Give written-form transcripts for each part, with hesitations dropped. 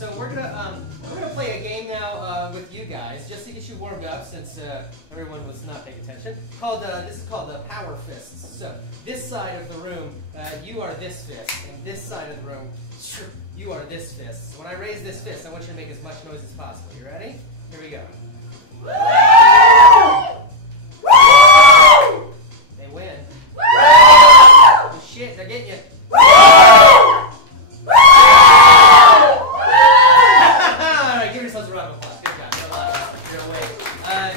So we're gonna play a game now with you guys, just to get you warmed up, since everyone was not paying attention. This is called the Power Fists. So this side of the room, you are this fist, and this side of the room, you are this fist. So when I raise this fist, I want you to make as much noise as possible. You ready? Here we go. They win. Oh, shit, they're getting you. Alright, give yourselves a round of applause. Good job.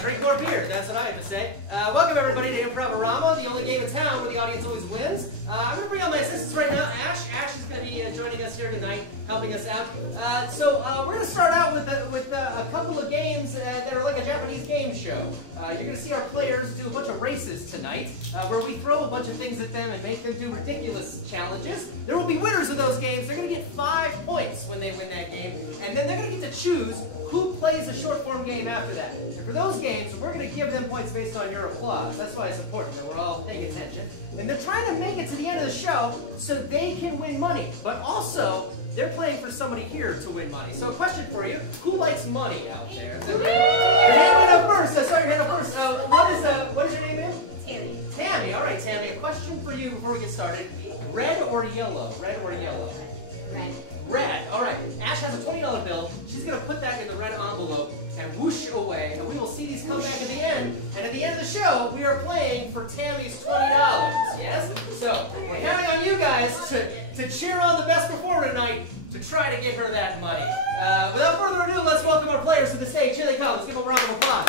Drink more beer, that's what I have to say. Welcome everybody to Improvarama, the only game in town where the audience always wins. I'm going to bring on my assistants right now. Ash is going to be joining us here tonight, helping us out. We're going to start out with a couple of games that are like a Japanese game show. You're going to see our players do a bunch of races tonight, where we throw a bunch of things at them and make them do ridiculous challenges. There will be winners of those games. They're going to get 5 points when they win that game, and then they're going to get to choose who plays a short-form game after that. And for those games, we're going to give them points based on your applause. That's why it's important that we're all paying attention. And they're trying to make it to the end of the show so they can win money. But also, they're playing for somebody here to win money. So a question for you, who likes money out there? Your hand went up first. I saw your hand up first. What is your name, ma'am? Tammy. Tammy. All right, Tammy. A question for you before we get started. Red or yellow? Red or yellow? Red. Red. All right. Ash has a $20 bill. She's going to put that in the red envelope and whoosh away. And we will see these come back at the end. And at the end of the show, we are playing for Tammy's $20. Yes? So we're counting on you guys to cheer on the best performer tonight to try to get her that money. Without further ado, let's welcome our players to the stage. Here they come. Let's give them a round of applause.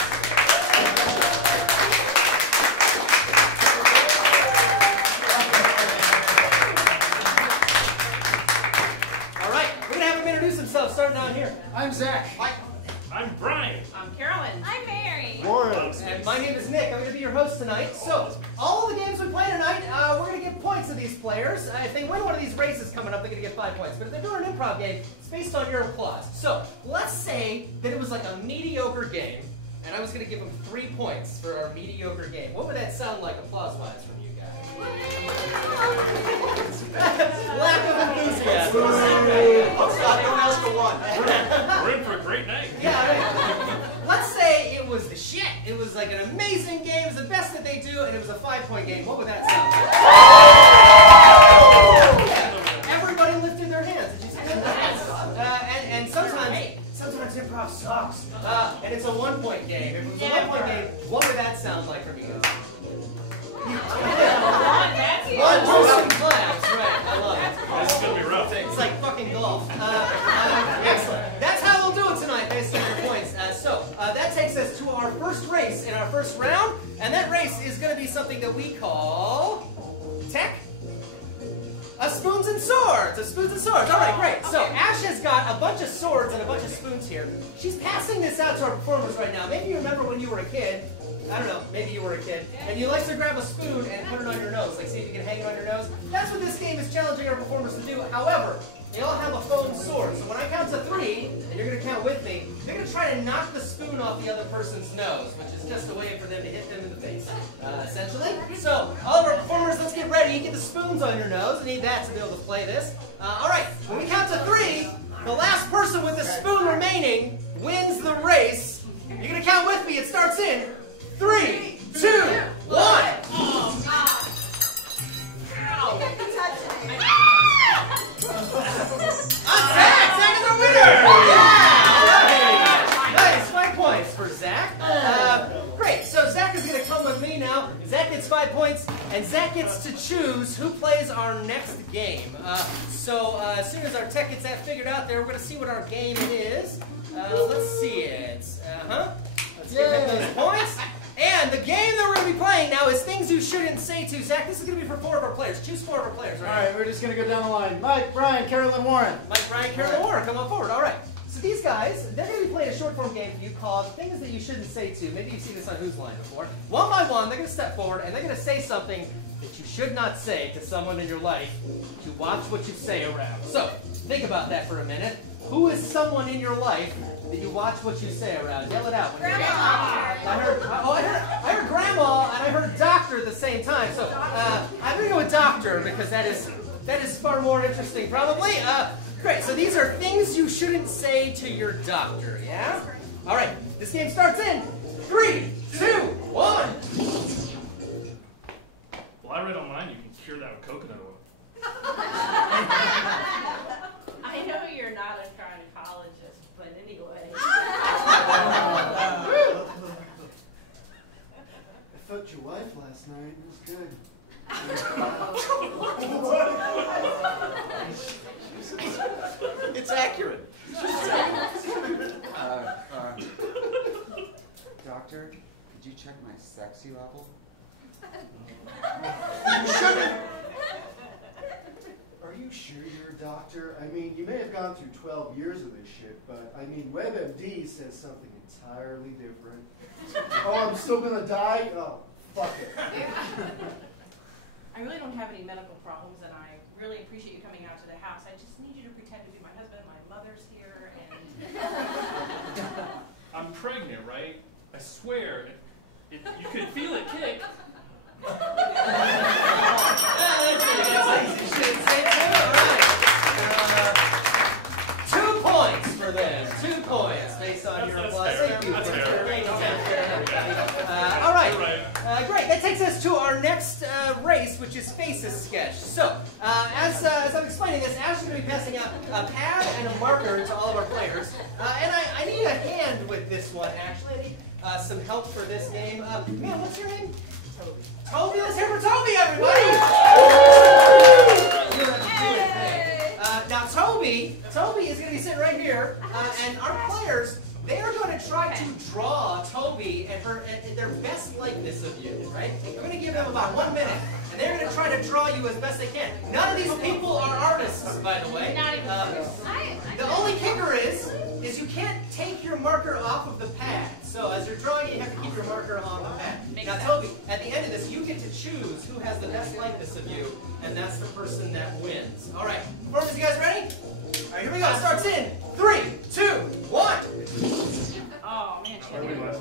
Starting down here. I'm Zach. I'm Brian. I'm Carolyn. I'm Mary. Warren. And my name is Nick. I'm going to be your host tonight. So, all of the games we play tonight, we're going to give points to these players. If they win one of these races coming up, they're going to get 5 points. But if they're doing an improv game, it's based on your applause. So, let's say that it was like a mediocre game, and I was going to give them 3 points for our mediocre game. What would that sound like applause-wise from you guys? Lack of enthusiasm. Don't ask for one. We're in for a great night. Yeah, let's say it was the shit. It was like an amazing game. It was the best that they do, and it was a 5-point game. What would that sound like? Yeah. Everybody lifted their hands. Did you see that? And sometimes improv sucks. And it's a 1-point game. If it was a 1-point game, what would that sound like from you guys? One person claps, right? I love it. This is gonna be rough. It's like fucking golf. Excellent. That's how we'll do it tonight, based on your points. That takes us to our first race in our first round, and that race is going to be something that we call tech. A spoons and swords. A spoons and swords. All right, great. So Ash has got a bunch of swords and a bunch of spoons here. She's passing this out to our performers right now. Maybe you remember when you were a kid. I don't know, maybe you were a kid, and you like to grab a spoon and put it on your nose, like see if you can hang it on your nose. That's what this game is challenging our performers to do. However, they all have a foam sword, so when I count to 3, and you're going to count with me, they're going to try to knock the spoon off the other person's nose, which is just a way for them to hit them in the face, essentially. So, all of our performers, let's get ready. You get the spoons on your nose. I need that to be able to play this. All right, when we count to 3, the last person with the spoon remaining wins the race. You're going to count with me. It starts in 3, 2, 1. Zach! Zach is our winner! Yeah! Nice, 5 points for Zach. Great, so Zach is going to come with me now. Zach gets 5 points, and Zach gets to choose who plays our next game. As soon as our tech gets that figured out there, we're going to see what our game is. Let's see it. Let's get those points. And the game that we're going to be playing now is things you shouldn't say to. Zach, this is going to be for 4 of our players. Choose 4 of our players, right? All right, we're just going to go down the line. Mike, Brian, Carolyn, Warren. Mike, Brian, Carolyn, Warren, come on forward. All right. So these guys, they're going to be playing a short-form game for you called Things That You Shouldn't Say To. Maybe you've seen this on Who's Line before. One by one, they're going to step forward, and they're going to say something that you should not say to someone in your life to watch what you say around. So, think about that for a minute. Who is someone in your life that you watch what you say around? Yell it out. Grandma. I heard grandma and I heard doctor at the same time. So I'm going to go with doctor because that is far more interesting probably. Great, so these are things you shouldn't say to your doctor, yeah? All right, this game starts in 3, 2, 1. Well, I read online you can cure that with coconut oil. I know you're not a gynecologist, but anyway. I fucked your wife last night. It was good. It's accurate. Doctor, could you check my sexy level? You shouldn't. Are you sure you're a doctor? I mean, you may have gone through 12 years of this shit, but I mean, WebMD says something entirely different. Oh, I'm still gonna die? Oh, fuck it. I really don't have any medical problems, and I really appreciate you coming out to the house. I just need you to pretend to be my husband. My mother's here, and... I'm pregnant, right? I swear. You could feel it kick. You should say it too. All right. 2 points for them. 2 points based on your applause. Thank you That's for fair. paying attention. All right. Great. That takes us to our next race, which is Faces Sketch. So, as I'm explaining this, Ashley's going to be passing out a pad and a marker to all of our players. And I need a hand with this one, Ashley. I need some help for this game. Man, what's your name? Toby. Toby, let's hear for Toby, everybody! Now, Toby is going to be sitting right here, and our players, they are going to try to draw Toby and their best likeness of you, right? I'm going to give them about 1 minute, and they're going to try to draw you as best they can. None of these people are artists, by the way. Not even The only kicker is you can't take your marker off of the pad. So as you're drawing, you have to keep your marker on the pad. Now, Toby, at the end of this, you get to choose who has the best likeness of you, and that's the person that wins. All right, performers, you guys ready? All right, here we go. It starts in 3, 2, 1. Oh, man. Where we left.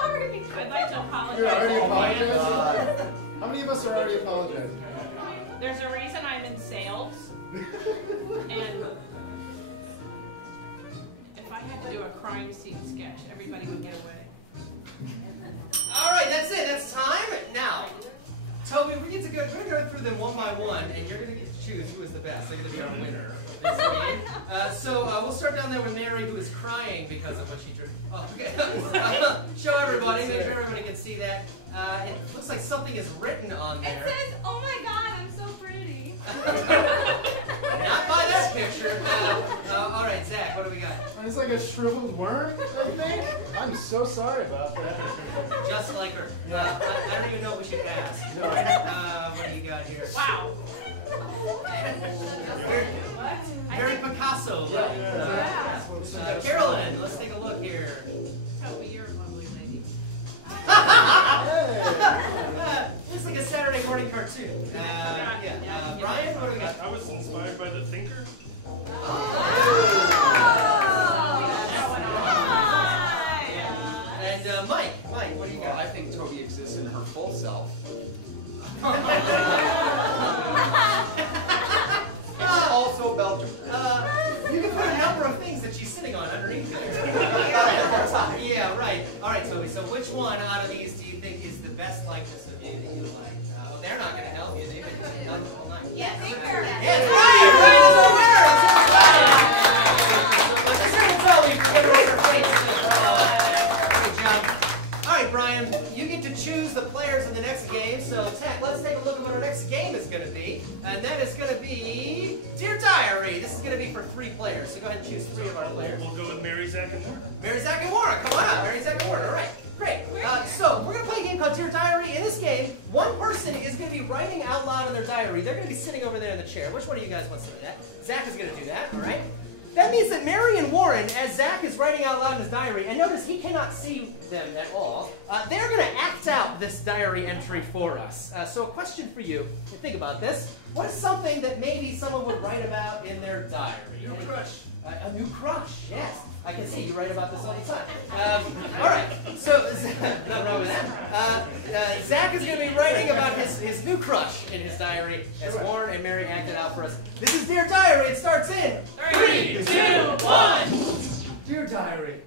Sorry. I'd like to apologize. You're already Oh my apologizing? God. How many of us are already apologizing? There's a reason I'm in sales, and if I had to do a crime scene sketch, everybody would get away. All right, that's it. That's time. Now, Toby, we're going to go through them one by one, and you're going to get to choose who is the best. They're going to be our winner of this game. So we'll start down there with Mary, who is crying because of what she drew. Oh, okay. Show everybody. Make sure everybody can see that. It looks like something is written on It there. says, "Oh my God, I'm so pretty." Not by that picture. All right, Zach, what do we got? It's like a shriveled worm, I think. I'm so sorry about that. Just like her. I don't even know what we should ask. What do you got here? Wow. Very Picasso. Yeah. Carolyn, let's take a look here. Toby, you're a lovely lady. Looks like a Saturday morning cartoon. Brian, what do we got? I was inspired by the thinker. And Mike, what do you Well, got? I think Toby exists in her full self. It's also Belgium. You can put a number of things that she's sitting on underneath there. Yeah, right. All right, Toby, so which one out of these do you think is the best likeness of you that you like? They're not going to help you. They've been just done the whole night. Yeah, thinker. Yes, Brian! Brian is the winner! Let's just hear Toby put her face. Good job. All right, Brian, you get to choose the players in the next game. So, Tech, let's take a look at what our next game is going to be. And that is going to be Dear Diary. This is going to be for 3 players. So go ahead and choose 3 of our players. We'll go with Mary, Zach, and Warren. Mary, Zach, and Warren. Come on up. Mary, Zach, and Warren. All right. Great. So we're going to play a game called Dear Diary. In this game, one person is going to be writing out loud in their diary. They're going to be sitting over there in the chair. Which one of you guys wants to do that? Zach is going to do that. All right. that means that Mary and Warren, as Zach is writing out loud in his diary, and notice he cannot see them at all, they're going to act out this diary entry for us. So a question for you, think about this. What is something that maybe someone would write about in their diary? New crush. A new crush, yes. I can see you write about this all the time. All right, so, nothing wrong with that. Zach is going to be writing about his new crush in his diary as Warren and Mary act it out for us. This is Dear Diary. It starts in 3, 2, 1. Dear Diary,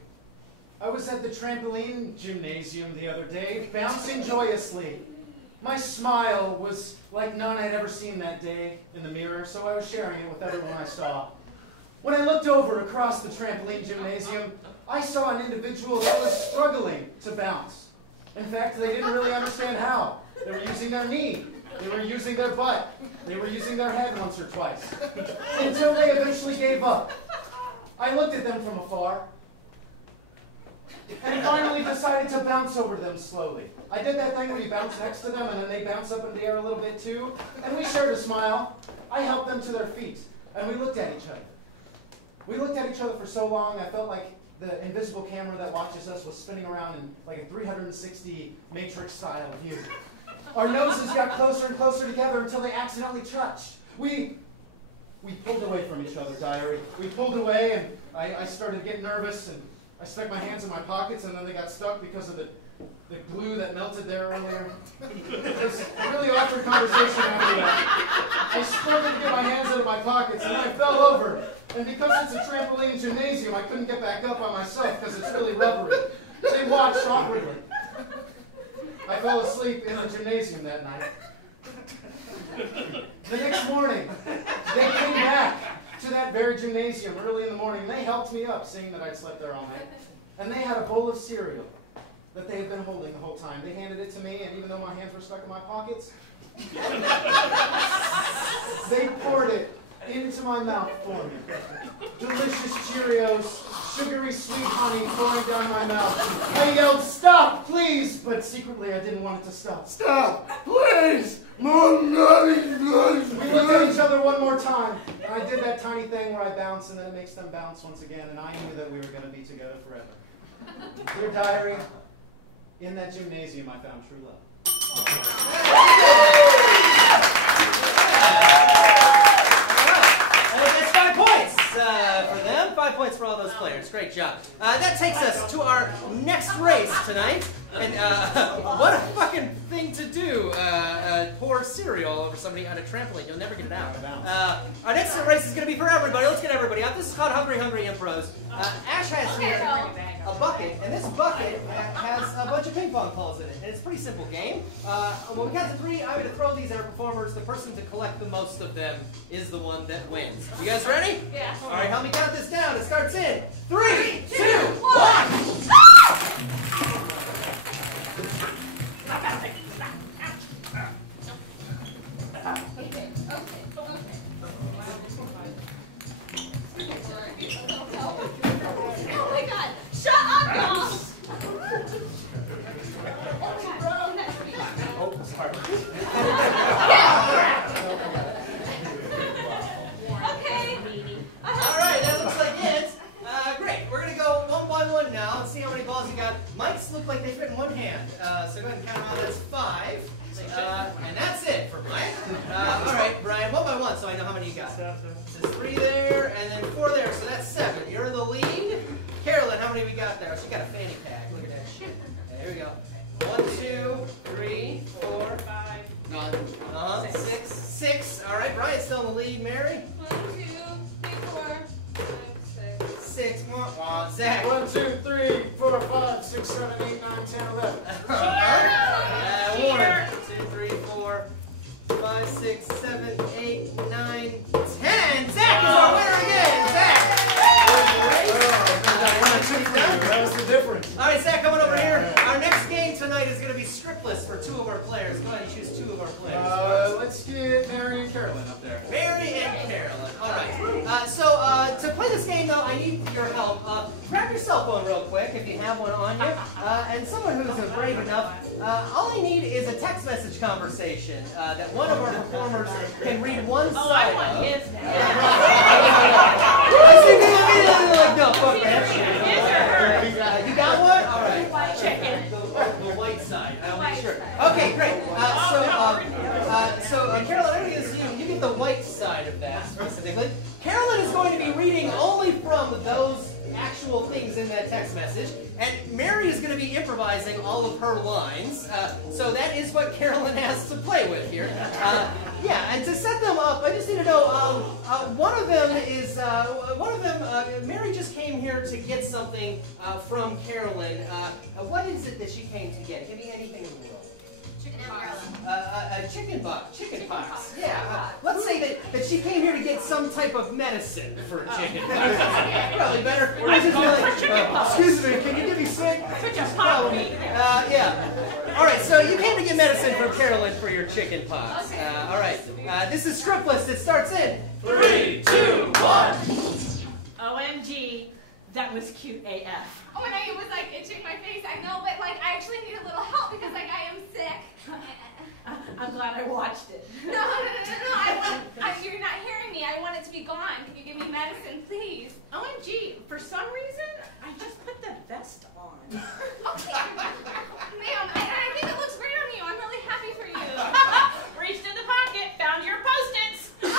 I was at the trampoline gymnasium the other day, bouncing joyously. My smile was like none I'd ever seen that day in the mirror, so I was sharing it with everyone I saw. When I looked over across the trampoline gymnasium, I saw an individual that was struggling to bounce. In fact, they didn't really understand how. They were using their knee. They were using their butt. They were using their head once or twice. Until they eventually gave up. I looked at them from afar and finally decided to bounce over to them slowly. I did that thing where you bounce next to them and then they bounce up in the air a little bit too, and we shared a smile. I helped them to their feet, and we looked at each other. We looked at each other for so long, I felt like the invisible camera that watches us was spinning around in like a 360 Matrix style view. Our noses got closer and closer together until they accidentally touched. We pulled away from each other, Diary. We pulled away, and I started getting nervous, and I stuck my hands in my pockets, and then they got stuck because of the glue that melted there earlier. It was a really awkward conversation after that. I struggled to get my hands out of my pockets, and I fell over. And because it's a trampoline gymnasium, I couldn't get back up on myself because it's really rubbery. They watched awkwardly. I fell asleep in the gymnasium that night. The next morning, they came back to that very gymnasium early in the morning, and they helped me up, seeing that I'd slept there all night. And they had a bowl of cereal that they had been holding the whole time. They handed it to me, and even though my hands were stuck in my pockets, they poured it into my mouth for me. Delicious Cheerios, sugary sweet honey pouring down my mouth. I yelled, "Stop, please!" But secretly I didn't want it to stop. "Stop, please! Mom, Daddy, please!" We looked at each other one more time, and I did that tiny thing where I bounce, and then it makes them bounce once again, and I knew that we were going to be together forever. Dear Diary, in that gymnasium I found true love. That's 5 points for them. 5 points for all those players. Great job. That takes us to our next race tonight. And what a fucking thing to do. Pour cereal over somebody on a trampoline. You'll never get it out. Our next race is going to be for everybody. Let's get everybody out. This is called Hungry Hungry Impros. Ash has here a bucket, and this bucket has a bunch of ping pong balls in it. And it's a pretty simple game. When we count to 3, I'm going to throw these at our performers. The person to collect the most of them is the one that wins. You guys ready? Yeah. All right, help me count this down. It starts in 3, 2, 1. Oh my God! Shut up, y'all! Oh, sorry. Okay. All right, that looks like it. Great. We're going to go one by one now and see how many balls you got. Mike's look like they fit in one hand. So go ahead and count them out. That's 5. And that's it for Mike. All right, Brian, one by one so I know how many you got. So there's 3 there and then 4 there. So that's 7. You're in the lead. Carolyn, how many we got there? She got a fanny pack. Look at that shit. There we go. 1, 2, 3, 4, 5, 6. 6. All right, Brian's still in the lead. Mary? 1, 2, 3, 4, 5, 6. 6 more. Zach? 1, 2, 3, 4, 5, 6, 7, 8, 9, 10, 11. Warren. 2, 3, 4, 5, 6, 7, 8, 9, 10. Zach is our winner again. Zach. That was the difference. All right, Zach, coming over here. Our next game tonight is going to going to be scriptless for 2 of our players. Go ahead and choose 2 of our players. Let's get Mary and Carolyn up there. Mary and Carolyn. All right. To play this game, though, I need your help. Grab your cell phone real quick if you have one on you. And someone who's brave enough, all I need is a text message conversation that one of our performers can read one side of. Oh, I want his now. I see people immediately like, no, fuck that. His or hers? You got one? All right. Chicken. The white side. I'll make sure. Okay, great. Carolyn, I'm going to give this to you. You get the white side of that specifically. Carolyn is going to be reading only from those actual things in that text message, and Mary is going to be improvising all of her lines. So that is what Carolyn has to play with here. Yeah, and to set them up, I just need to know, one of them, Mary just came here to get something from Carolyn. What is it that she came to get? Give me anything in the world. Chicken pox. Yeah. Let's say that she came here to get some type of medicine for chicken pox. Probably better. Or just be like, excuse me, can you give me sick? Yeah. All right. So you came to get medicine from Carolyn for your chicken pox. All right. This is scriptless. It starts in 3, 2, 1. OMG, that was cute AF. Oh, and it was like itching my face. I know, but like I actually need a little help because like I am sick. I'm glad I watched it. No. You're not hearing me. I want it to be gone. Can you give me medicine, please? OMG, for some reason, I just put the vest on. Okay. Ma'am, I think it looks great on you. I'm really happy for you. Reached in the pocket, found your Post-its. And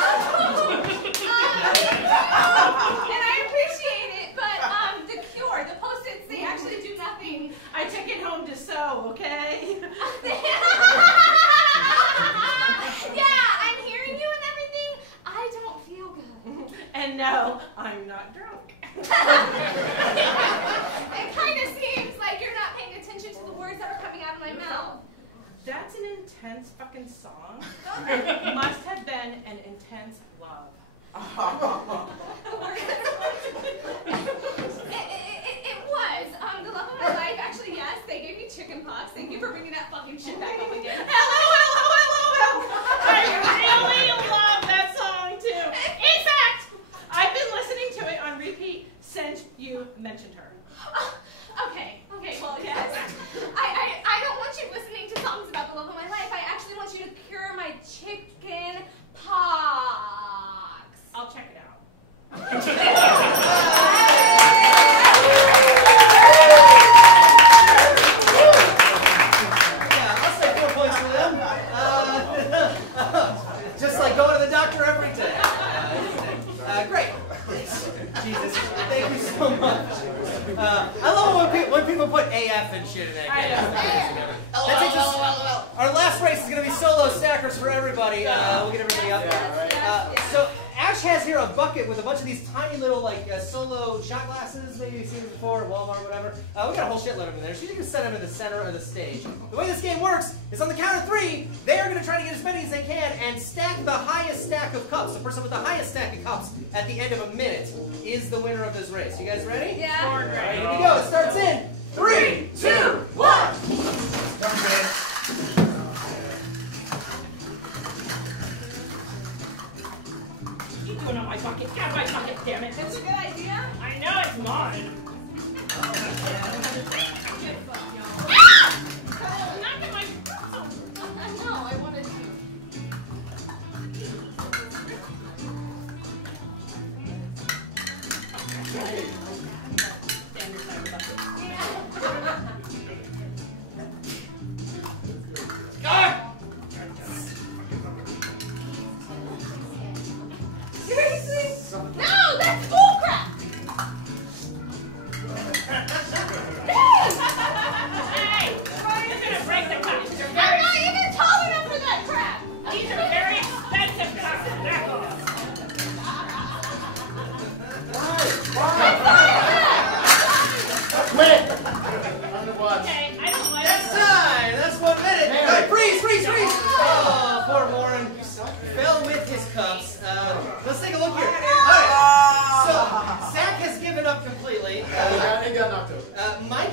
I appreciate it, but the cure, the Post-its, they actually do nothing. I took it home to sew, okay? Yeah, I'm hearing you and everything. I don't feel good. And no, I'm not drunk. It kind of seems like you're not paying attention to the words that are coming out of my mouth. That's an intense fucking song. Must have been an intense love. It was. The love of my life, actually, yes. They gave me chicken pox. Thank you for bringing that fucking shit back up again. Hello. I really love that song too. In fact, I've been listening to it on repeat since you mentioned her. Okay, well, yes. I don't want you listening to songs about the love of my life. I actually want you to cure my chicken pox. I'll check it out. Yeah, I'll say 4 points for them. Just like going to the doctor every day. Great. Jesus, thank you so much. I love when people put AF and shit in that game. That takes us, our last race is going to be solo stackers for everybody. We'll get everybody up. So Ash has here a bucket with a bunch of these tiny little like solo shot glasses. Maybe you've seen them before, Walmart or whatever. We got a whole shitload of them in there. So you can set them in the center of the stage. The way this game works is on the count of 3, they are going to try to get as many as they can and stack the highest stack of cups. The person with the highest stack of cups at the end of a minute is the winner of this race. You guys ready? Yeah. All right, here we go. It starts in 3, 2, 1. What are you doing on my bucket? Get out of my bucket, damn it. That's a good idea. I know it's mine. Not in my... No, I wanted to. Seriously? No, that's bullcrap! Hey! You're gonna break the cups. They're I'm very... not even tall enough for that crap! These are very expensive cups. Back off. Quit! On the watch. Okay, I don't like That's time. That's 1 minute. Mary. Right, freeze. Oh, poor Warren fell with his cups. Let's take a look here. All right. So Zach has given up completely. He got knocked over. Mike.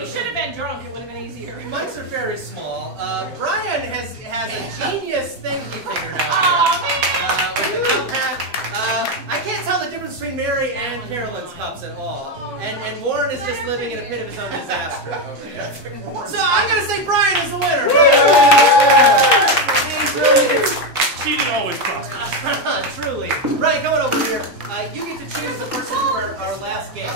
We should have been drunk. It would have been easier. here. Mics are very small. Brian has a genius thing he figured out. Oh, man. With the mouth pad. I can't tell the difference between Mary and Carolyn's cups at all. And Warren is just living in a pit of his own disaster over here. So I'm going to say Brian is the winner. He's really Cheating always prosper. truly. Brian, come on over here. You get to choose the person for our last game.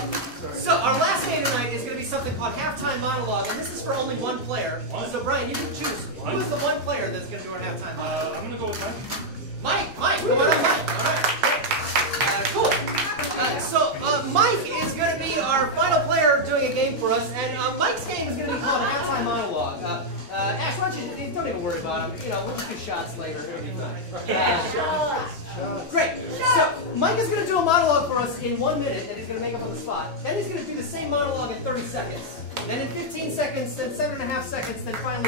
So our last game tonight is going to be something called halftime monologue, and this is for only one player. So Brian, you can choose. Who is the one player that's going to do our halftime monologue? I'm going to go with Mike. Mike, come on over, Mike. All right, great. Cool. So Mike is going to be our final player doing a game for us, and Mike's game is going to be called halftime monologue. Ash, why don't you, don't even worry about him. You know, we'll just do shots later. It'll be fine. Great. So Mike is going to do a monologue for us in 1 minute that he's going to make up on the spot. Then he's going to do the same monologue in 30 seconds. Then in 15 seconds, then 7.5 seconds, then finally